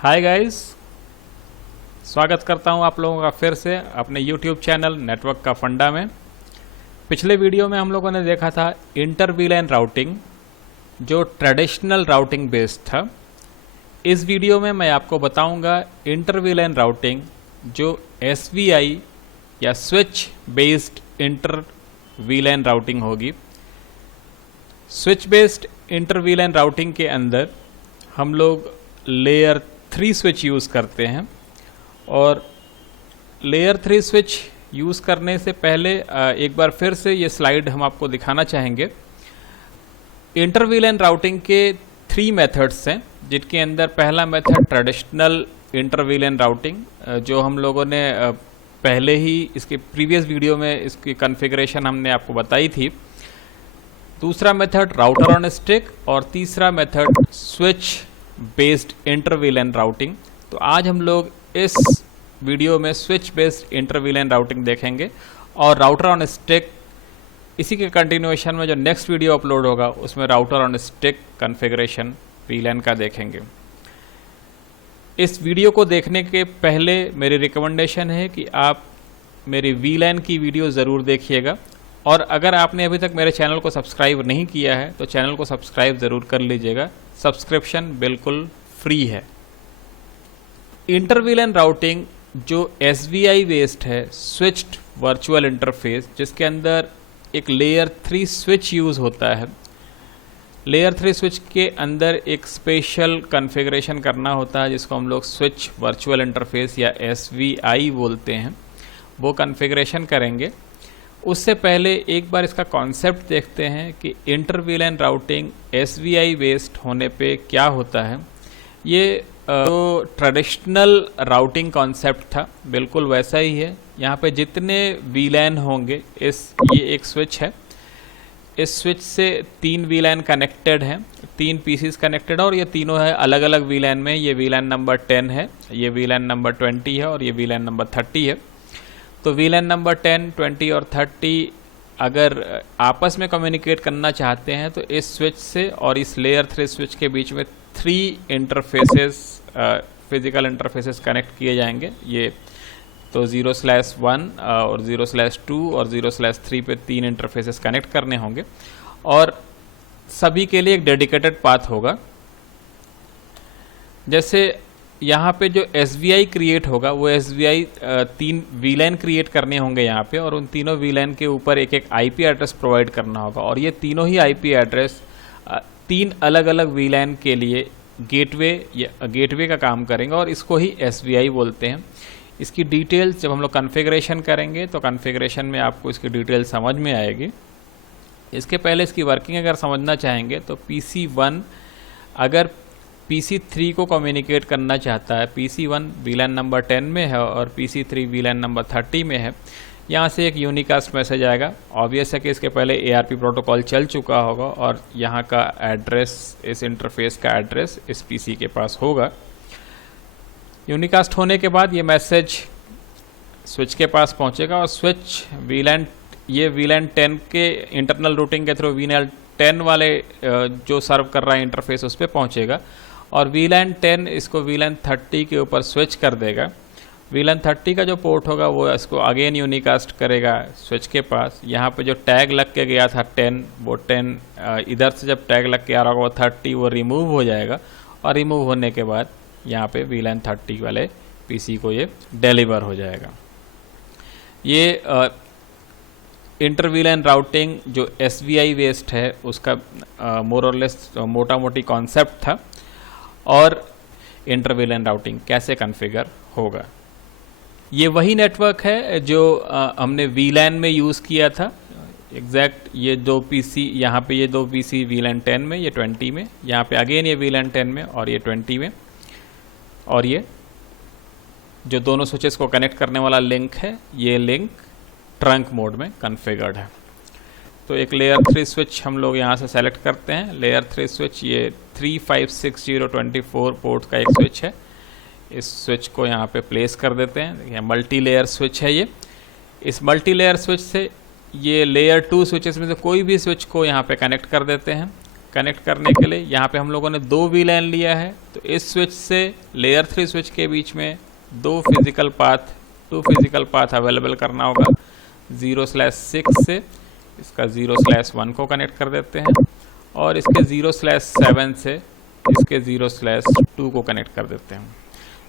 Hi guys, स्वागत करता हूं आप लोगों का फिर से अपने YouTube चैनल नेटवर्क का फंडा में। पिछले वीडियो में हम लोगों ने देखा था इंटर वीलैन राउटिंग, जो ट्रेडिशनल राउटिंग बेस्ड था। इस वीडियो में मैं आपको बताऊंगा इंटर वीलैन राउटिंग जो SVI या switch based inter VLAN routing होगी। Switch based inter VLAN routing के अंदर हम लोग लेयर 3 स्विच यूज़ करते हैं, और लेयर 3 स्विच यूज़ करने से पहले एक बार फिर से ये स्लाइड हम आपको दिखाना चाहेंगे। इंटर वीलैन राउटिंग के 3 मेथड्स हैं, जिनके अंदर पहला method traditional inter VLAN routing, जो हम लोगों ने पहले ही इसके प्रीवियस वीडियो में इसकी कॉन्फ़िगरेशन हमने आपको बताई थी। दूसरा मेथड राउटर ऑन स्टिक, और तीसरा method switch based inter VLAN routing. तो आज हम लोग इस वीडियो में switch based inter VLAN routing देखेंगे, और राउटर ऑन स्टिक इसी के कंटिन्यूएशन में जो नेक्स्ट वीडियो अपलोड होगा उसमें राउटर ऑन स्टिक कॉन्फ़िगरेशन वीलैन का देखेंगे। इस वीडियो को देखने के पहले मेरी रिकमेंडेशन है कि आप मेरी वीलैन की वीडियो ज़रूर देखिएगा, और अगर आपने अभी तक मेरे चैनल को सब्सक्राइब नहीं किया है तो चैनल को सब्सक्राइब ज़रूर कर लीजिएगा। सब्सक्रिप्शन बिल्कुल फ्री है। इंटर वीलैन राउटिंग जो SVI बेस्ड है, स्विच्ड वर्चुअल इंटरफेस, जिसके अंदर एक लेयर 3 स्विच यूज़ होता है। लेयर 3 स्विच के अंदर एक स्पेशल कॉन्फ़िगरेशन करना होता है, जिसको हम लोग स्विच वर्चुअल इंटरफेस या SVI बोलते हैं। वो कॉन्फ़िगरेशन करेंगे। उससे पहले एक बार इसका कॉन्सेप्ट देखते हैं कि inter VLAN routing SVI based होने पे क्या होता है। ये जो ट्रेडिशनल राउटिंग कॉन्सेप्ट था बिल्कुल वैसा ही है। यहाँ पे जितने वीलैन होंगे, ये एक स्विच है, इस स्विच से 3 वीलैन कनेक्टेड हैं, 3 पीसीज कनेक्टेड है, और ये तीनों है अलग अलग वीलैन में। ये वीलैन नंबर 10 है, ये वीलैन नंबर 20 है, और ये वीलैन नंबर 30 है। तो वीलैन नंबर 10, 20 और 30 अगर आपस में कम्युनिकेट करना चाहते हैं तो इस स्विच से और इस लेयर 3 स्विच के बीच में 3 इंटरफेसेस, फिजिकल इंटरफेसेस कनेक्ट किए जाएंगे। ये तो 0/1 और 0/2 और 0/3 पे 3 इंटरफेसेस कनेक्ट करने होंगे, और सभी के लिए एक डेडिकेटेड पाथ होगा। जैसे यहाँ पे जो SVI क्रिएट होगा, वो SVI 3 वीलैन क्रिएट करने होंगे यहाँ पे, और उन तीनों वीलैन के ऊपर एक एक IP एड्रेस प्रोवाइड करना होगा, और ये तीनों ही IP एड्रेस 3 अलग अलग वीलैन के लिए गेटवे का काम करेंगे, और इसको ही SVI बोलते हैं। इसकी डिटेल्स जब हम लोग कॉन्फ़िगरेशन करेंगे तो कॉन्फ़िगरेशन में आपको इसकी डिटेल समझ में आएगी। इसके पहले इसकी वर्किंग अगर समझना चाहेंगे तो PC1 अगर PC3 को कम्युनिकेट करना चाहता है, PC1 वीलैन नंबर 10 में है और PC3 वीलैन नंबर 30 में है, यहाँ से एक यूनिकास्ट मैसेज आएगा। ऑब्वियस है कि इसके पहले ARP प्रोटोकॉल चल चुका होगा, और यहाँ का एड्रेस, इस इंटरफेस का एड्रेस इस PC के पास होगा। यूनिकास्ट होने के बाद ये मैसेज स्विच के पास पहुँचेगा, और स्विच वीलैन 10 के इंटरनल रूटिंग के थ्रू वीलैन 10 वाले जो सर्व कर रहा है इंटरफेस उस पर पहुँचेगा, और वीलैन 10 इसको वीलैन 30 के ऊपर स्विच कर देगा। वीलैन 30 का जो पोर्ट होगा वो इसको अगेन यूनिकास्ट करेगा स्विच के पास। यहाँ पे जो टैग लग के गया था 10, वो 10 इधर से जब टैग लग के आ रहा होगा वो 30 वो रिमूव हो जाएगा, और रिमूव होने के बाद यहाँ पे वीलैन 30 वाले PC को ये डिलीवर हो जाएगा। ये इंटर वीलैन राउटिंग जो SVI बेस्ड है उसका मोर और लेस मोटा मोटी कॉन्सेप्ट था, और इंटर वीलैन राउटिंग कैसे कॉन्फ़िगर होगा। ये वही नेटवर्क है जो हमने वीलैन में यूज़ किया था एग्जैक्ट। ये 2 PC, यहाँ पे ये 2 PC वीलैन 10 में, ये 20 में, यहाँ पे अगेन ये वीलैन 10 में और ये 20 में, और ये जो दोनों स्विचेस को कनेक्ट करने वाला लिंक है, ये लिंक ट्रंक मोड में कॉन्फ़िगर्ड है। तो एक लेयर 3 स्विच हम लोग यहाँ से सेलेक्ट करते हैं। लेयर 3 स्विच ये 356024 पोर्ट का एक स्विच है। इस स्विच को यहाँ पे प्लेस कर देते हैं। देखिए मल्टी लेयर स्विच है ये। इस मल्टी लेयर स्विच से ये लेयर 2 स्विचेस में से कोई भी स्विच को यहाँ पे कनेक्ट कर देते हैं। कनेक्ट करने के लिए। यहाँ पे हम लोगों ने 2 VLAN लिया है, तो इस स्विच से लेयर 3 स्विच के बीच में 2 फिजिकल पाथ अवेलेबल करना होगा। 0/6 से इसका 0/1 को कनेक्ट कर देते हैं और इसके 0/7 से इसके 0/2 को कनेक्ट कर देते हैं।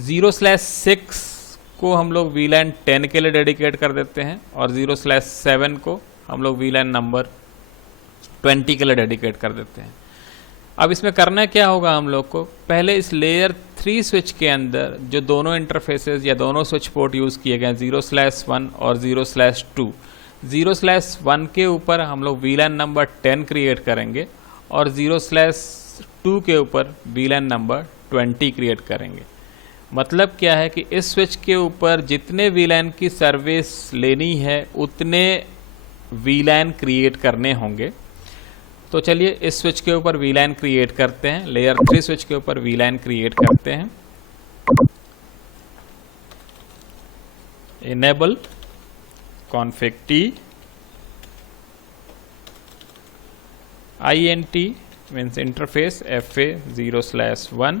0/6 को हम लोग VLAN 10 के लिए डेडिकेट कर देते हैं और 0/7 को हम लोग VLAN नंबर 20 के लिए डेडिकेट कर देते हैं। अब इसमें करना क्या होगा हम लोग को, पहले इस लेयर 3 स्विच के अंदर जो दोनों इंटरफेसेस या दोनों स्विच पोर्ट यूज़ किए गए हैं 0/1 और 0/2, 0/1 के ऊपर हम लोग VLAN नंबर 10 क्रिएट करेंगे और 0/2 के ऊपर VLAN नंबर 20 क्रिएट करेंगे। मतलब क्या है कि इस स्विच के ऊपर जितने VLAN की सर्विस लेनी है उतने VLAN क्रिएट करने होंगे। तो चलिए इस स्विच के ऊपर VLAN क्रिएट करते हैं, लेयर 3 स्विच के ऊपर VLAN क्रिएट करते हैं। Enable config t int means interface FA 0/1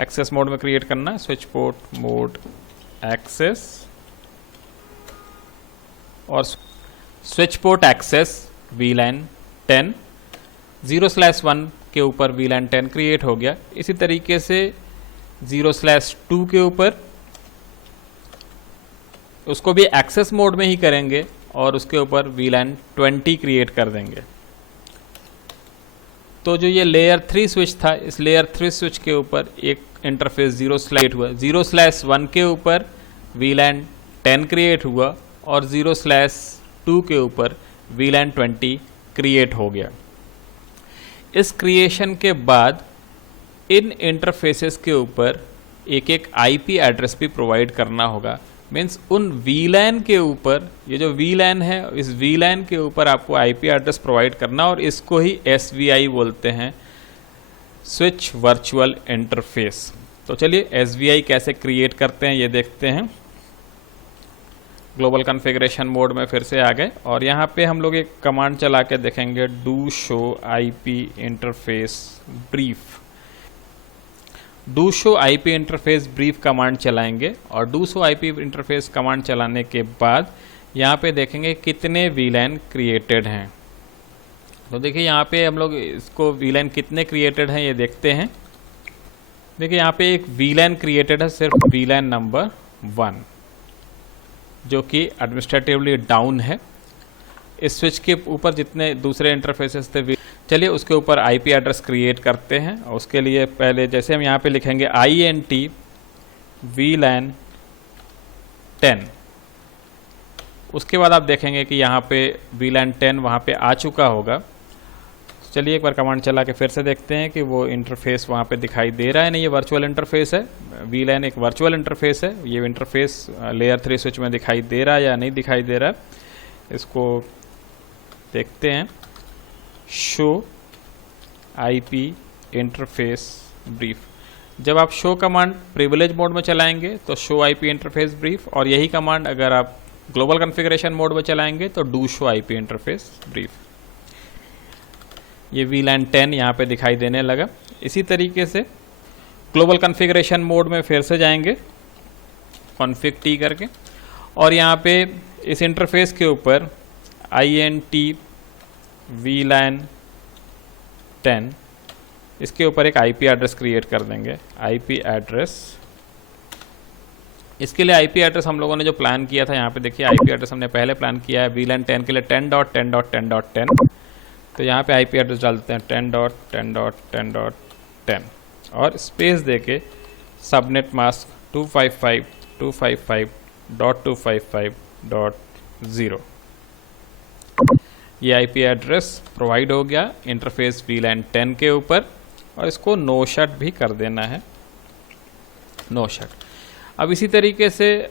access mode में क्रिएट करना, स्विच पोर्ट मोड एक्सेस और स्विच पोर्ट एक्सेस VLAN 10 0/1 के ऊपर VLAN 10 क्रिएट हो गया। इसी तरीके से 0/2 के ऊपर उसको भी एक्सेस मोड में ही करेंगे और उसके ऊपर VLAN 20 क्रिएट कर देंगे। तो जो ये लेयर 3 स्विच था, इस लेयर 3 स्विच के ऊपर एक इंटरफेस 0/8 हुआ, 0/1 के ऊपर VLAN 10 क्रिएट हुआ और 0/2 के ऊपर VLAN 20 क्रिएट हो गया। इस क्रिएशन के बाद इन इंटरफेसेस के ऊपर एक एक IP एड्रेस भी प्रोवाइड करना होगा। मीन्स उन VLAN के ऊपर, ये जो VLAN है इस VLAN के ऊपर आपको IP एड्रेस प्रोवाइड करना और इसको ही SVI बोलते हैं, स्विच वर्चुअल इंटरफेस। तो चलिए SVI कैसे क्रिएट करते हैं ये देखते हैं। ग्लोबल कॉन्फ़िगरेशन मोड में फिर से आ गए और यहाँ पे हम लोग एक कमांड चला के देखेंगे, do show IP interface brief. Do show IP interface brief command चलाएंगे और do show IP interface command चलाने के बाद यहाँ पे देखेंगे कितने VLAN क्रिएटेड हैं। तो देखिए यहाँ पे हम लोग इसको VLAN कितने क्रिएटेड हैं ये देखते हैं। देखिए यहाँ पे एक VLAN क्रिएटेड है, सिर्फ VLAN नंबर 1, जो कि एडमिनिस्ट्रेटिवली डाउन है। इस स्विच के ऊपर जितने दूसरे इंटरफेसेस थे, चलिए उसके ऊपर IP एड्रेस क्रिएट करते हैं। और उसके लिए पहले जैसे हम यहाँ पे लिखेंगे INT VLAN 10, उसके बाद आप देखेंगे कि यहाँ पे VLAN 10 वहाँ पे आ चुका होगा। चलिए एक बार कमांड चला के फिर से देखते हैं कि वो इंटरफेस वहाँ पे दिखाई दे रहा है नहीं। ये वर्चुअल इंटरफेस है, VLAN एक वर्चुअल इंटरफेस है। ये इंटरफेस लेयर 3 स्विच में दिखाई दे रहा है या नहीं दिखाई दे रहा है, इसको देखते हैं। शो IP इंटरफेस ब्रीफ, जब आप शो कमांड प्रिविलेज मोड में चलाएंगे तो शो IP इंटरफेस ब्रीफ, और यही कमांड अगर आप ग्लोबल कॉन्फ़िगरेशन मोड में चलाएंगे तो do show IP interface brief. ये VLAN 10 यहाँ पे दिखाई देने लगा। इसी तरीके से ग्लोबल कॉन्फ़िगरेशन मोड में फिर से जाएंगे कॉन्फ़िग T करके, और यहाँ पे इस इंटरफेस के ऊपर INT VLAN 10, इसके ऊपर एक IP एड्रेस क्रिएट कर देंगे। IP एड्रेस, इसके लिए IP एड्रेस हम लोगों ने जो प्लान किया था, यहाँ पे देखिए IP एड्रेस हमने पहले प्लान किया है VLAN 10 के लिए 10.10.10.10। तो यहाँ पे IP एड्रेस डालते हैं 10.10.10.10 और स्पेस देके सबनेट मास्क 255.255.255.0। ये IP एड्रेस प्रोवाइड हो गया इंटरफेस VLAN 10 के ऊपर, और इसको नो शट भी कर देना है, नो शट। अब इसी तरीके से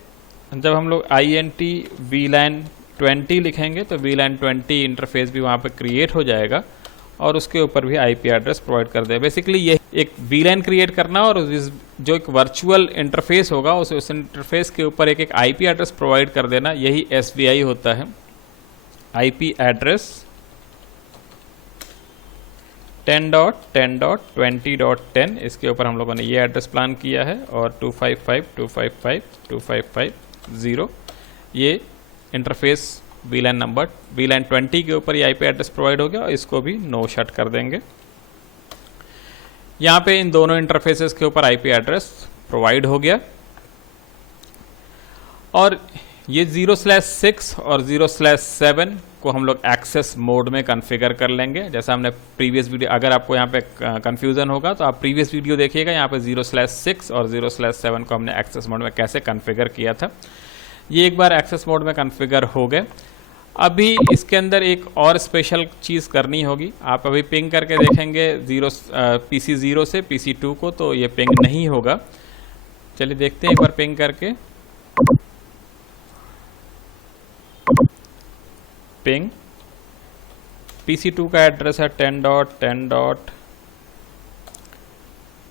जब हम लोग INT VLAN 20 लिखेंगे तो VLAN 20 इंटरफेस भी वहाँ पे क्रिएट हो जाएगा और उसके ऊपर भी IP एड्रेस प्रोवाइड कर दे। बेसिकली ये एक VLAN क्रिएट करना और जो एक वर्चुअल इंटरफेस होगा उस इंटरफेस के ऊपर एक एक IP एड्रेस प्रोवाइड कर देना, यही SVI होता है। IP एड्रेस 10.10.20.10 इसके ऊपर हम लोगों ने ये एड्रेस प्लान किया है, और 255.255.255.0 ये इंटरफेस वीलैन नंबर वीलैन 20 के ऊपर ये आईपी एड्रेस प्रोवाइड हो गया, और इसको भी नो शट कर देंगे। यहाँ पे इन दोनों इंटरफेसेस के ऊपर आईपी एड्रेस प्रोवाइड हो गया, और ये 0/6 और 0/7 को हम लोग एक्सेस मोड में कॉन्फ़िगर कर लेंगे। जैसा हमने प्रीवियस वीडियो, अगर आपको यहाँ पे कन्फ्यूज़न होगा तो आप प्रीवियस वीडियो देखिएगा, यहाँ पे 0/6 और 0/7 को हमने एक्सेस मोड में कैसे कॉन्फ़िगर किया था। ये एक बार एक्सेस मोड में कॉन्फ़िगर हो गए। अभी इसके अंदर एक और स्पेशल चीज़ करनी होगी। आप अभी पिंग करके देखेंगे PC 0 से PC 2 को, तो ये पिंग नहीं होगा। चलिए देखते हैं एक बार पिंग करके। पिंग PC 2 का एड्रेस है 10.10.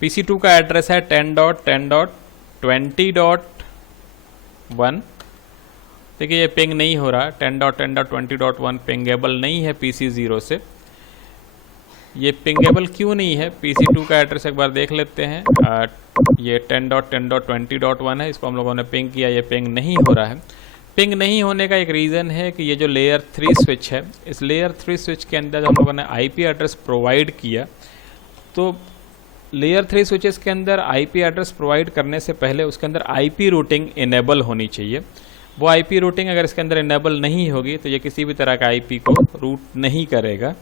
PC 2 का एड्रेस है 10.10.20.1। देखिए ये पिंग नहीं हो रहा, 10.10.20.1 पिंगेबल नहीं है PC 0 से। ये पिंगेबल क्यों नहीं है? PC 2 का एड्रेस एक बार देख लेते हैं। ये 10.10.20.1 है, इसको हम लोगों ने पिंग किया, ये पिंग नहीं हो रहा है। पिंग नहीं होने का एक रीज़न है कि ये जो लेयर 3 स्विच है, इस लेयर 3 स्विच के अंदर हम लोगों ने आईपी एड्रेस प्रोवाइड किया, तो लेयर 3 स्विचेस के अंदर आईपी एड्रेस प्रोवाइड करने से पहले उसके अंदर आईपी रूटिंग इनेबल होनी चाहिए। वो आईपी रूटिंग अगर इसके अंदर इनेबल नहीं होगी तो ये किसी भी तरह का आईपी को रूट नहीं करेगा।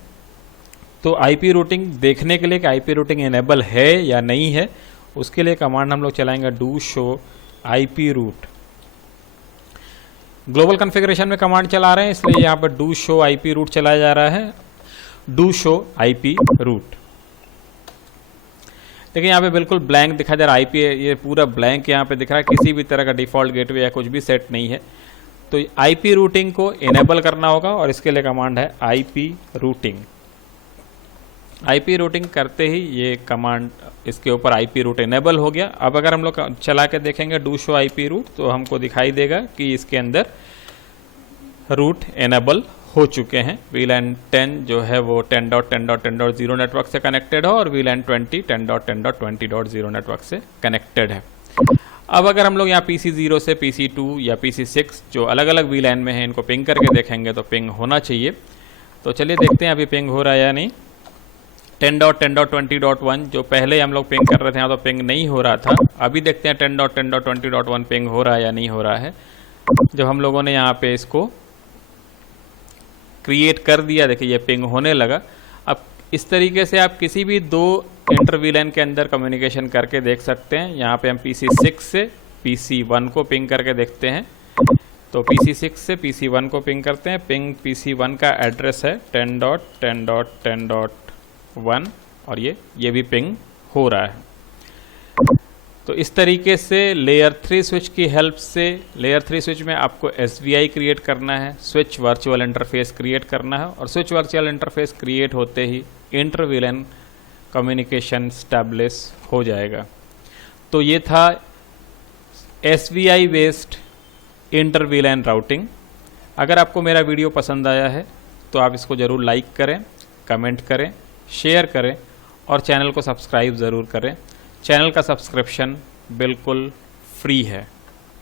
तो आईपी रूटिंग देखने के लिए कि आईपी रूटिंग इनेबल है या नहीं है, उसके लिए कमांड हम लोग चलाएंगे do show IP root. Global configuration में कमांड चला रहे हैं, इसलिए यहाँ पर डू शो आईपी रूट चलाया जा रहा है। डू शो आईपी रूट, देखिए यहाँ पे बिल्कुल ब्लैंक दिखा जा रहा है। आईपी ये पूरा ब्लैंक यहाँ पे दिख रहा है, किसी भी तरह का डिफ़ॉल्ट गेटवे या कुछ भी सेट नहीं है। तो आईपी रूटिंग को इनेबल करना होगा, और इसके लिए कमांड है आईपी रूटिंग। आईपी रूटिंग करते ही ये कमांड, इसके ऊपर आईपी रूट इनेबल हो गया। अब अगर हम लोग चला के देखेंगे डू शो आईपी रूट, तो हमको दिखाई देगा कि इसके अंदर रूट इनेबल हो चुके हैं। वीलैन 10 जो है वो 10.10.10.0 नेटवर्क से कनेक्टेड है, और वीलैन 20 10.10.20.0 नेटवर्क से कनेक्टेड है। अब अगर हम लोग यहाँ PC 0 से PC 2 या PC 6 जो अलग अलग वीलैन में है, इनको पिंग करके देखेंगे तो पिंग होना चाहिए। तो चलिए देखते हैं अभी पिंग हो रहा है या नहीं। 10.10.20.1 जो पहले हम लोग पिंग कर रहे थे यहाँ, तो पिंग नहीं हो रहा था। अभी देखते हैं 10.10.20.1 पिंग हो रहा है या नहीं हो रहा है। जब हम लोगों ने यहाँ पे इसको क्रिएट कर दिया, देखिए ये पिंग होने लगा। अब इस तरीके से आप किसी भी दो इंटरवीलैन के अंदर कम्युनिकेशन करके देख सकते हैं। यहाँ पे हम PC 6 से PC 1 को पिंग करके देखते हैं। तो PC 6 से PC 1 को पिंग करते हैं। पिंग PC 1 का एड्रेस है 10.10.10.1, और ये भी पिंग हो रहा है। तो इस तरीके से लेयर 3 स्विच की हेल्प से, लेयर 3 स्विच में आपको SVI क्रिएट करना है, स्विच वर्चुअल इंटरफेस क्रिएट करना है, और स्विच वर्चुअल इंटरफेस क्रिएट होते ही इंटरवीलैन कम्युनिकेशन स्टैब्लिश हो जाएगा। तो ये था SVI बेस्ड इंटरवीलैन राउटिंग। अगर आपको मेरा वीडियो पसंद आया है तो आप इसको ज़रूर लाइक करें, कमेंट करें, शेयर करें, और चैनल को सब्सक्राइब ज़रूर करें। चैनल का सब्सक्रिप्शन बिल्कुल फ्री है।